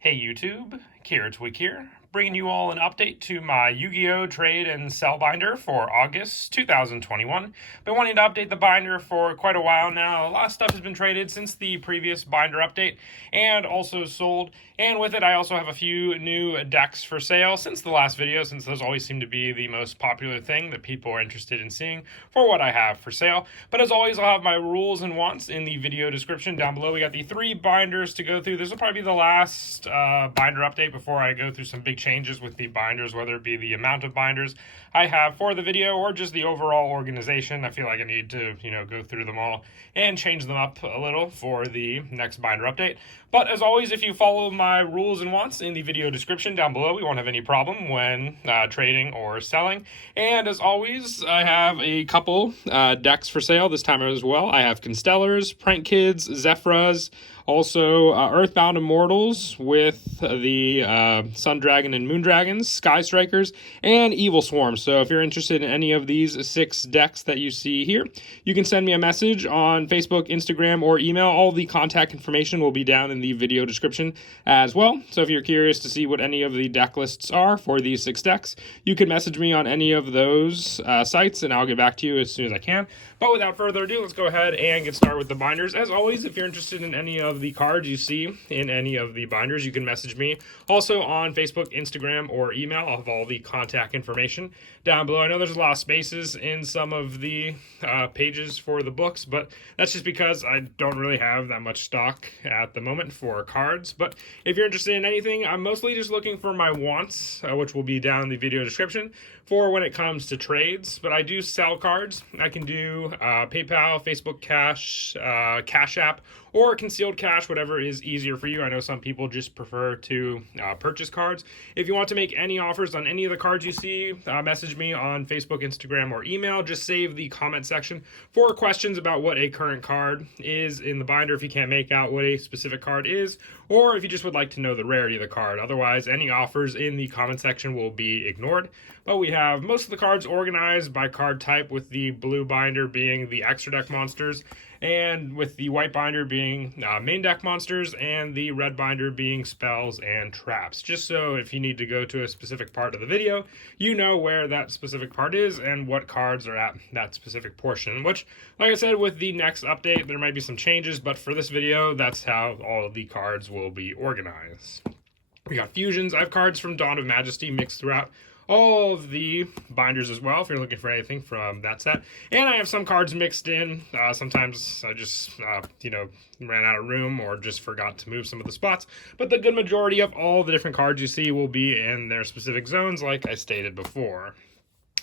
Hey YouTube, Kiritwig here, bringing you all an update to my Yu-Gi-Oh! Trade and Sell binder for August 2021. Been wanting to update the binder for quite a while now. A lot of stuff has been traded since the previous binder update and also sold. And with it, I also have a few new decks for sale since the last video, since those always seem to be the most popular thing that people are interested in seeing for what I have for sale. But as always, I'll have my rules and wants in the video description down below. We got the 3 binders to go through. This will probably be the last binder update before I go through some big changes with the binders, whether it be the amount of binders I have for the video or just the overall organization. I feel like I need to, go through them all and change them up a little for the next binder update. But as always, if you follow my rules and wants in the video description down below, we won't have any problem when trading or selling. And as always, I have a couple decks for sale this time as well. I have Constellars, Prank Kids, Zephyras, also Earthbound Immortals with the Sun Dragon and Moon Dragons, Sky Strikers, and Evil Swarm. So if you're interested in any of these 6 decks that you see here, you can send me a message on Facebook, Instagram, or email. All the contact information will be down in the video description as well. So if you're curious to see what any of the deck lists are for these 6 decks, you can message me on any of those sites, and I'll get back to you as soon as I can. But without further ado, let's go ahead and get started with the binders. As always, if you're interested in any of the cards you see in any of the binders, you can message me also on Facebook, Instagram, or email. I'll have all the contact information down below. I know there's a lot of spaces in some of the pages for the books, but that's just because I don't really have that much stock at the moment for cards. But if you're interested in anything, I'm mostly just looking for my wants, which will be down in the video description, for when it comes to trades. But I do sell cards. I can do PayPal, Facebook Cash, Cash App, or concealed cash, whatever is easier for you. I know some people just prefer to purchase cards. If you want to make any offers on any of the cards you see, message me on Facebook, Instagram, or email. Just save the comment section for questions about what a current card is in the binder if you can't make out what a specific card is, or if you just would like to know the rarity of the card. Otherwise, any offers in the comment section will be ignored. But we have most of the cards organized by card type, with the blue binder being the extra deck monsters, and with the white binder being main deck monsters, and the red binder being spells and traps. Just so if you need to go to a specific part of the video, you know where that specific part is and what cards are at that specific portion. Which, like I said, with the next update, there might be some changes, but for this video, that's how all of the cards will be organized. We got fusions. I have cards from Dawn of Majesty mixed throughout all of the binders as well, if you're looking for anything from that set. And I have some cards mixed in. Sometimes I just, ran out of room or just forgot to move some of the spots. But the good majority of all the different cards you see will be in their specific zones, like I stated before.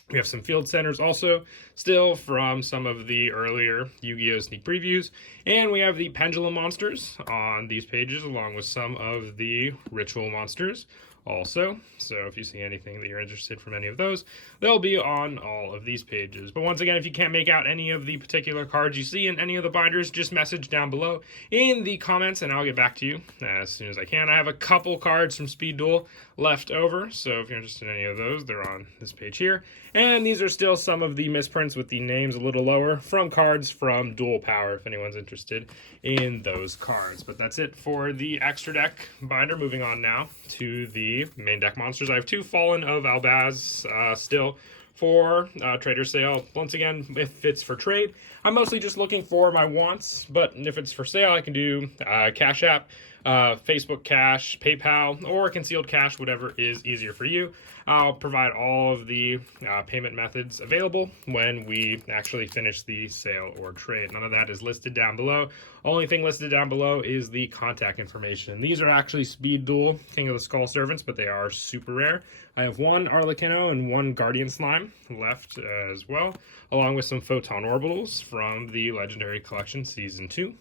We have some field centers also, still from some of the earlier Yu-Gi-Oh! Sneak previews. And we have the pendulum monsters on these pages, along with some of the ritual monsters also. So if you see anything that you're interested from any of those, they'll be on all of these pages. But once again, if you can't make out any of the particular cards you see in any of the binders, just message down below in the comments and I'll get back to you as soon as I can. I have a couple cards from Speed Duel left over, so if you're interested in any of those, they're on this page here. And these are still some of the misprints with the names a little lower from cards from Duel Power, if anyone's interested in those cards. But that's it for the extra deck binder. Moving on now to the main deck monsters. I have 2 Fallen of Albaz still for trader sale. Once again, if it's for trade, I'm mostly just looking for my wants, but if it's for sale, I can do Cash App, Facebook Cash, PayPal, or concealed cash, whatever is easier for you. I'll provide all of the payment methods available when we actually finish the sale or trade. None of that is listed down below. Only thing listed down below is the contact information. These are actually Speed Duel King of the Skull Servants, but they are super rare. I have 1 Arlecchino and 1 Guardian Slime left as well, along with some Photon Orbitals from the Legendary Collection Season 2.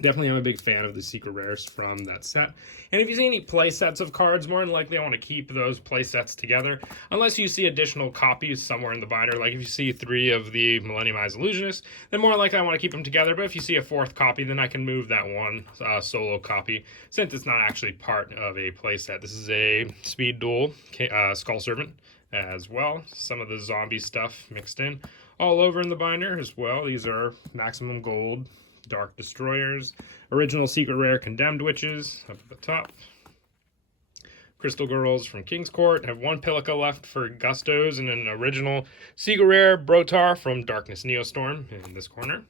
Definitely am a big fan of the secret rares from that set. And if you see any play sets of cards, more than likely I want to keep those play sets together, unless you see additional copies somewhere in the binder. Like if you see 3 of the Millenniumized Illusionists, then more likely I want to keep them together. But if you see a 4th copy, then I can move that 1 solo copy, since it's not actually part of a play set. This is a Speed Duel Skull Servant as well. Some of the zombie stuff mixed in all over in the binder as well. These are Maximum Gold Dark Destroyers, original secret rare Condemned Witches up at the top. Crystal Girls from King's Court. I have 1 Pilica left for Gustos and an original Secret Rare Brotar from Darkness Neostorm in this corner.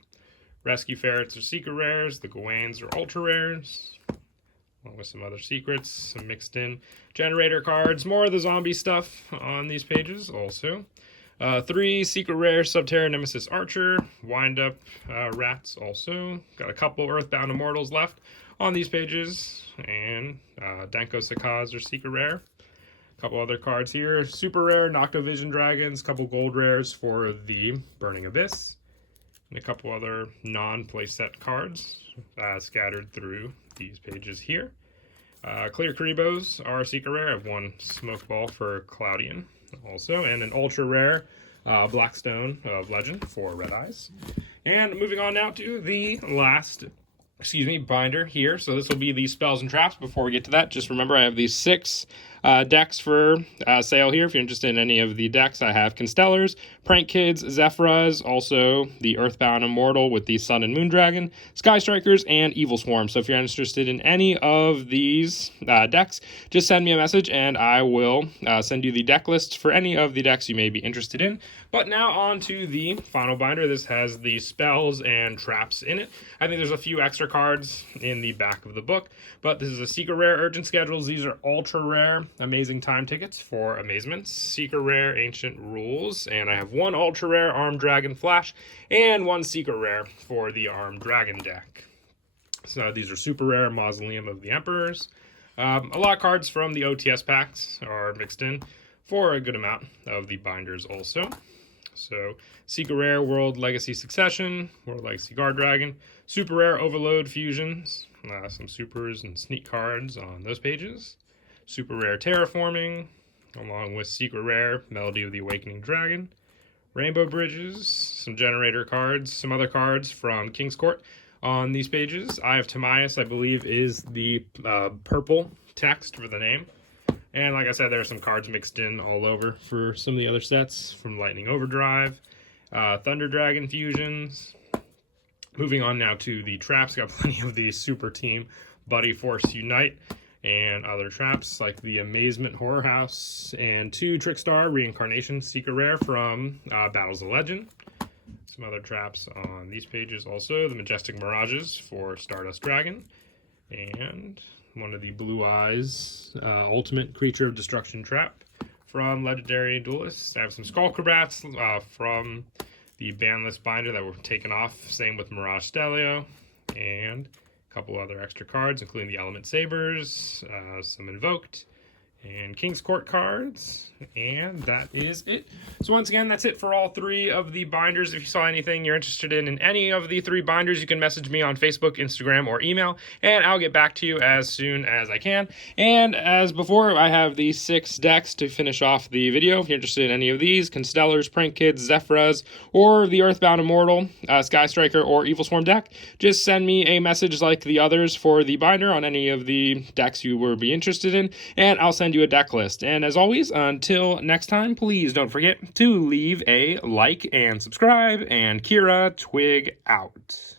Rescue Ferrets are Secret Rares. The Gawains are Ultra Rares, along with some other secrets, some mixed in generator cards. More of the zombie stuff on these pages also. 3 Secret Rare Subterra Nemesis Archer. Wind Up Rats also. Got a couple Earthbound Immortals left on these pages. And Denko Sakaz are Secret Rare. A couple other cards here. Super Rare Noctovision Dragons. A couple Gold Rares for the Burning Abyss. And a couple other non-playset cards scattered through these pages here. Clear Karibos are Secret Rare. I have 1 Smoke Ball for Cloudian also, and an Ultra Rare Blackstone of Legend for Red Eyes. And moving on now to the last binder here. So this will be the Spells and Traps. Before we get to that, just remember I have these 6 decks for sale here. If you're interested in any of the decks, I have Constellars, Prank Kids, Zephyras, also the Earthbound Immortal with the Sun and Moon Dragon, Sky Strikers, and Evil Swarm. So if you're interested in any of these decks, just send me a message and I will send you the deck lists for any of the decks you may be interested in. But now on to the final binder. This has the Spells and Traps in it. I think there's a few extra cards in the back of the book, but this is a Secret Rare Urgent Schedules. These are Ultra Rare Amazing Time Tickets for Amazements, Secret Rare Ancient Rules, and I have 1 Ultra Rare Armed Dragon Flash and 1 Secret Rare for the Armed Dragon deck. So these are Super Rare Mausoleum of the Emperors. A lot of cards from the OTS packs are mixed in for a good amount of the binders also. So Secret Rare World Legacy Succession, World Legacy Guard Dragon, Super Rare Overload Fusions, some supers and sneak cards on those pages. Super Rare Terraforming, along with Secret Rare Melody of the Awakening Dragon, Rainbow Bridges, some generator cards, some other cards from King's Court on these pages. Eye of Timaeus, I believe, is the purple text for the name. And like I said, there are some cards mixed in all over for some of the other sets from Lightning Overdrive, Thunder Dragon Fusions. Moving on now to the traps, got plenty of the Super Team Buddy Force Unite and other traps like the Amazement Horror House and 2 Trickstar Reincarnation Secret Rare from Battles of Legend. Some other traps on these pages also, the Majestic Mirages for Stardust Dragon, and 1 of the Blue Eyes Ultimate Creature of Destruction trap from Legendary Duelists. I have some Skullcrabats from the Bandless binder that were taken off, same with Mirage Stelio, and a couple other extra cards, including the Element Sabers, some Invoked, and King's Court cards, and that is it. So once again, that's it for all 3 of the binders. If you saw anything you're interested in any of the 3 binders, you can message me on Facebook, Instagram, or email, and I'll get back to you as soon as I can. And as before, I have these 6 decks to finish off the video. If you're interested in any of these, Constellars, Prank Kids, Zephyras, or the Earthbound Immortal, Sky Striker, or Evil Swarm deck, just send me a message like the others for the binder on any of the decks you would be interested in, and I'll send you a deck list. And as always, until next time, please don't forget to leave a like and subscribe, and Kira Twig out.